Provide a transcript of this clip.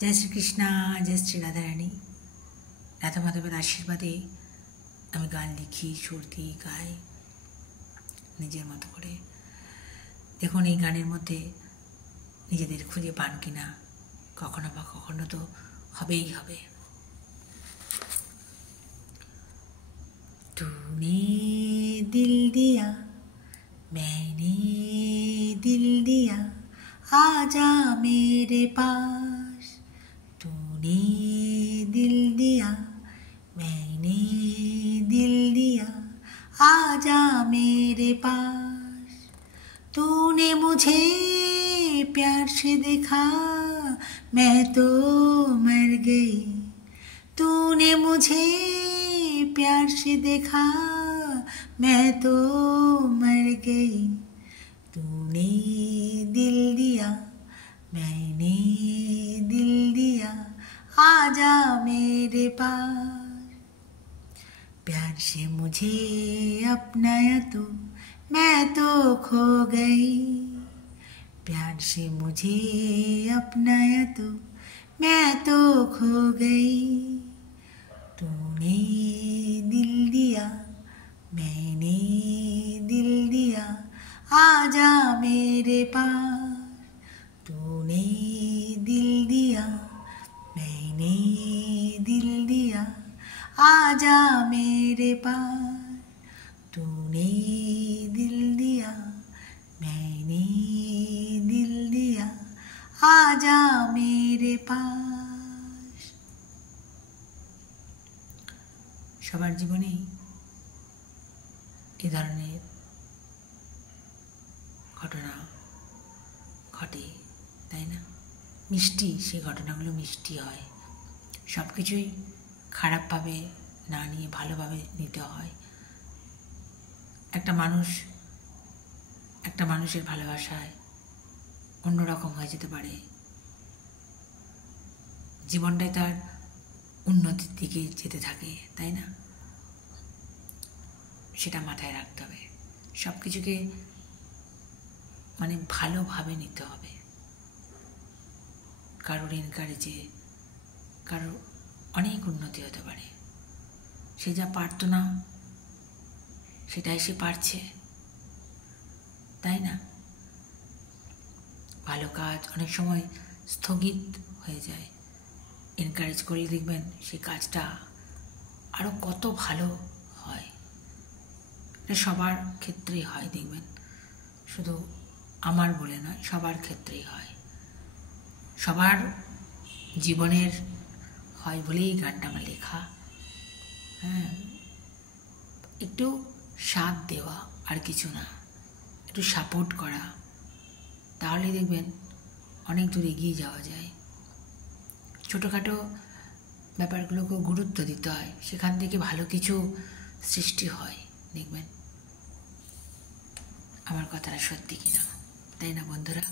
जय श्री कृष्णा, जय श्री राधा रानी। राधा माधवेर आशीर्वादे आमी गान लिखी, सुर दिई, गाई निजेर मतो करे। देखुन এই গানের মধ্যে নিজেদের খুঁজে পান কিনা, কখনো বা কখনো তো হবেই হবে। तूने दिल दिया, मैंने दिल दिया, आजा मेरे पास। तूने दिल दिया, मैंने दिल दिया, आजा मेरे पास। तूने मुझे प्यार से देखा, मैं तो मर गई। तूने मुझे प्यार से देखा, मैं तो मर गई। तूने दिल दिया, मैंने दिल दिया, आजा मेरे पास। प्यार से मुझे अपनाया तू, मैं तो खो गई। प्यार से मुझे अपनाया तू, मैं तो खो गई। तूने दिल दिया, मैंने दिल दिया, आजा मेरे पास। तूने दिल दिया, मैंने दिल दिया, आजा मेरे पास। तूने दिल दिया, मैंने दिल दिया, आजा मेरे पास। সবার জীবনেই এই ধরনের ঘটনা ঘটে, তাই না? মিষ্টি, সেই ঘটনাগুলো মিষ্টি হয়। সব কিছুই খারাপভাবে না নিয়ে ভালোভাবে নিতে হয়। একটা মানুষের ভালোবাসায় অন্যরকম হয়ে যেতে পারে। জীবনটাই তার উন্নতির দিকে যেতে থাকে, তাই না? সেটা মাথায় রাখতে হবে। সব কিছুকে ভালোভাবে নিতে হবে। কারোর এনকারেজে কারোর অনেক উন্নতি হতে পারে। সে যা পারতো না সেটাই সে পারছে, তাই না? ভালো কাজ অনেক সময় স্থগিত হয়ে যায়। এনকারেজ করলে দেখবেন সেই কাজটা আরও কত ভালো হয়। এটা সবার ক্ষেত্রেই হয়, দেখবেন, শুধু আমার বলে নয়, সবার ক্ষেত্রেই হয়। সবার জীবনের হয় বলেই গানটা আমার লেখা। হ্যাঁ, একটু সাথ দেওয়া, আর কিছু না, একটু সাপোর্ট করা, তাহলে দেখবেন অনেক দূর এগিয়ে যাওয়া যায়। ছোটোখাটো ব্যাপারগুলোকে গুরুত্ব দিতে হয়, সেখান থেকে ভালো কিছু সৃষ্টি হয়, দেখবেন। আমার কথাটা সত্যি কিনা, তাই না বন্ধুরা?